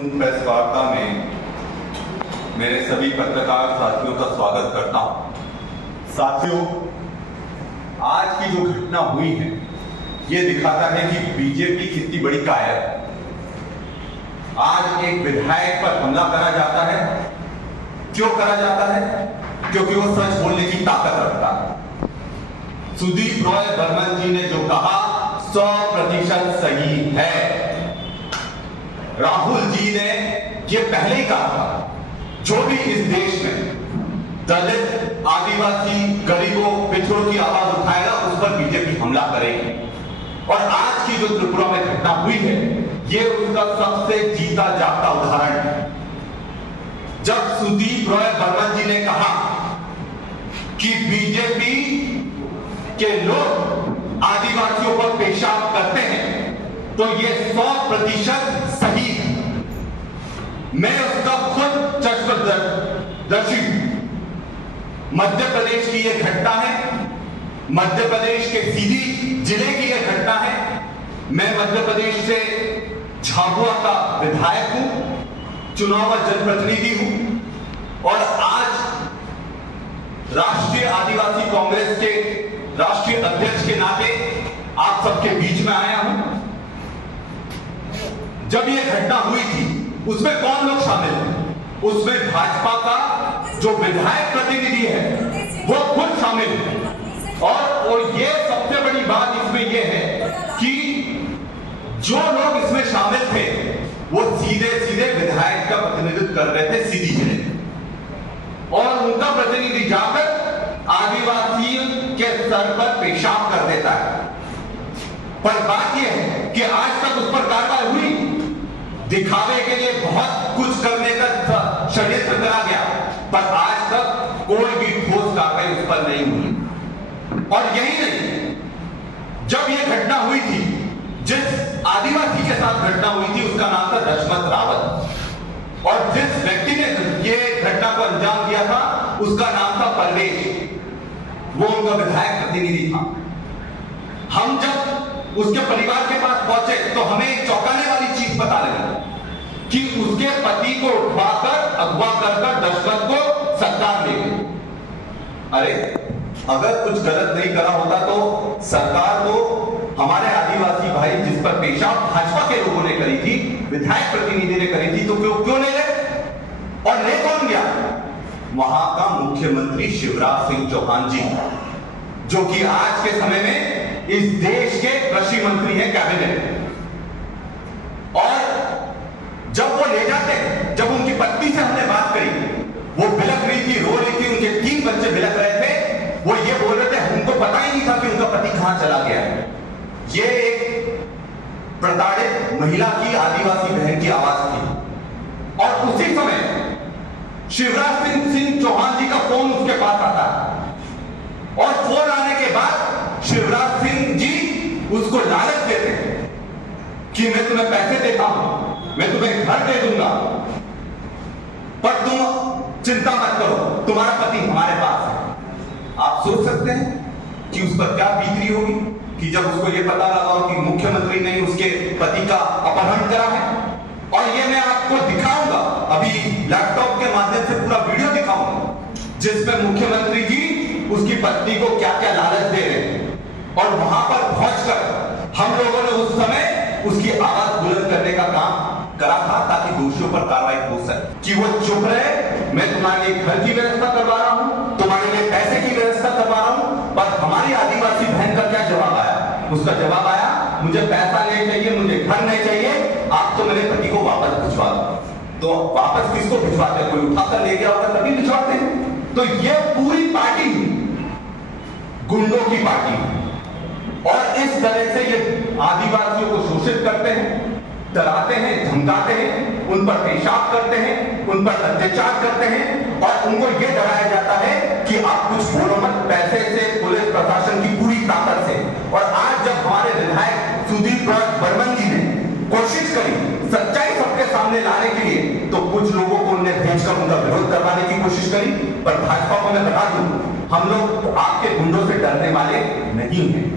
Press वार्ता में मेरे सभी पत्रकार साथियों का स्वागत करता हूं। साथियों, आज की जो घटना हुई है ये दिखाता है कि बीजेपी कितनी बड़ी कायर है। आज एक विधायक पर हमला करा जाता है। क्यों करा जाता है? क्योंकि वो सच बोलने की ताकत रखता है। सुदीप रॉय बर्मन जी ने जो कहा 100% सही है। राहुल जी ने ये पहले ही कहा था, जो भी इस देश में दलित, आदिवासी, गरीबों, पिछड़ों की आवाज उठाएगा उस पर बीजेपी हमला करेगी। और आज की जो त्रिपुरा में घटना हुई है ये उसका सबसे जीता जागता उदाहरण है। जब सुदीप रॉय बर्मन जी ने कहा कि बीजेपी के लोग आदिवासियों पर पेशाब करते हैं तो ये 100% सही है। मैं उसका खुद चश्मदर्शी हूं। मध्य प्रदेश की यह घटना है। मध्य प्रदेश के सीधी जिले की यह घटना है। मैं मध्य प्रदेश से झाबुआ का विधायक हूं, चुनाव जनप्रतिनिधि हूं और आज राष्ट्रीय आदिवासी कांग्रेस के राष्ट्रीय अध्यक्ष के नाते आप सबके बीच में आया हूं। जब यह घटना हुई थी उसमें कौन लोग शामिल थे? उसमें भाजपा का जो विधायक प्रतिनिधि है वो खुद शामिल है। और ये सबसे बड़ी बात इसमें यह है कि जो लोग इसमें शामिल थे वो सीधे सीधे विधायक का प्रतिनिधित्व कर रहे थे सीधी जिले में, और उनका प्रतिनिधि जाकर आदिवासी के स्तर पर पेशाब कर देता है। पर बात यह है कि आज तक उस पर कार्रवाई हुई। दिखावे के लिए बहुत कुछ करने का षड्यंत्र करा गया, पर आज तक कोई भी ठोस कार्रवाई उस पर नहीं हुई। और यही नहीं, जब यह घटना हुई थी, जिस आदिवासी के साथ घटना हुई थी उसका नाम था रश्मत रावत, और जिस व्यक्ति ने यह घटना को अंजाम दिया था उसका नाम था परवेश। वो उनका विधायक प्रतिनिधि था। हम जब उसके परिवार के पास पहुंचे तो हमें एक चौंकाने वाली चीज पता लगी कि उसके पति को उठवाकर अगवा कर दशरथ को सरकार ले गई। अरे, अगर कुछ गलत नहीं करा होता तो सरकार तो हमारे आदिवासी भाई जिस पर पेशाब भाजपा के लोगों ने करी थी, विधायक प्रतिनिधि ने करी थी, तो क्यों ले गए? और ले कौन गया? वहां का मुख्यमंत्री शिवराज सिंह चौहान जी, जो कि आज के समय में इस देश के कृषि मंत्री हैं कैबिनेट। और जब वो ले जाते, जब उनकी पत्नी से हमने बात करी, वो बिलख रही थी, रो रही थी, उनके 3 बच्चे बिलख रहे थे। वो ये बोल रहे थे हमको पता ही नहीं था कि उनका पति कहां चला गया है। ये एक प्रताड़ित महिला की, आदिवासी बहन की आवाज थी। और उसी समय शिवराज सिंह चौहान जी का फोन उसके पास आता है, और फोन आने के बाद शिवराज सिंह जी उसको लालच देते हैं कि मैं तुम्हें पैसे देता हूं, मैं तुम्हें घर दे दूंगा, पर तुम चिंता मत करो, तुम्हारा पति हमारे पास है। आप सोच सकते हैं कि उस पर क्या बीत रही होगी कि जब उसको यह पता लगा कि मुख्यमंत्री ने उसके पति का अपहरण करा है। और ये मैं आपको दिखाऊंगा, अभी लैपटॉप के माध्यम से पूरा वीडियो दिखाऊंगा, जिसमें मुख्यमंत्री जी उसकी पत्नी को क्या क्या लालच दे रहे हैं। और वहां पर पहुंचकर हम लोगों ने उस समय उसकी आवाज बुलंद करने का काम करा था, ताकि दोषियों पर कार्रवाई हो सके, कि वो चुप रहे। मैं तुम्हारे लिए घर की व्यवस्था करवा रहा हूं, तुम्हारे लिए पैसे की व्यवस्था करवा रहा हूं। पर हमारी आदिवासी बहन का क्या जवाब आया? उसका जवाब आया, मुझे पैसा नहीं चाहिए, मुझे घर नहीं चाहिए, आप तो मेरे पति को वापस भिजवा दो। तो वापस किसको भिजवाते? कोई उठाकर ले गया होगा तभी भिजवाते हैं। तो ये पूरी पार्टी गुंडों की पार्टी, और इस तरह से ये आदिवासियों को शोषित करते हैं, डराते हैं, धमकाते हैं, उन पर पेशाब करते हैं, उन पर अत्याचार करते हैं, और उनको यह डराया जाता है कि आप कुछ बोलो मत, पैसे से, पुलिस प्रशासन की पूरी ताकत से। और आज जब हमारे विधायक सुदीप रॉय बर्मन जी ने कोशिश करी सच्चाई सबके सामने लाने के लिए, तो कुछ लोगों को उन्हें भेजकर उनका विरोध करवाने की कोशिश करी। पर भाजपा को मैं बता दूं, हम लोग आपके गुंडों से डरने वाले नहीं हैं।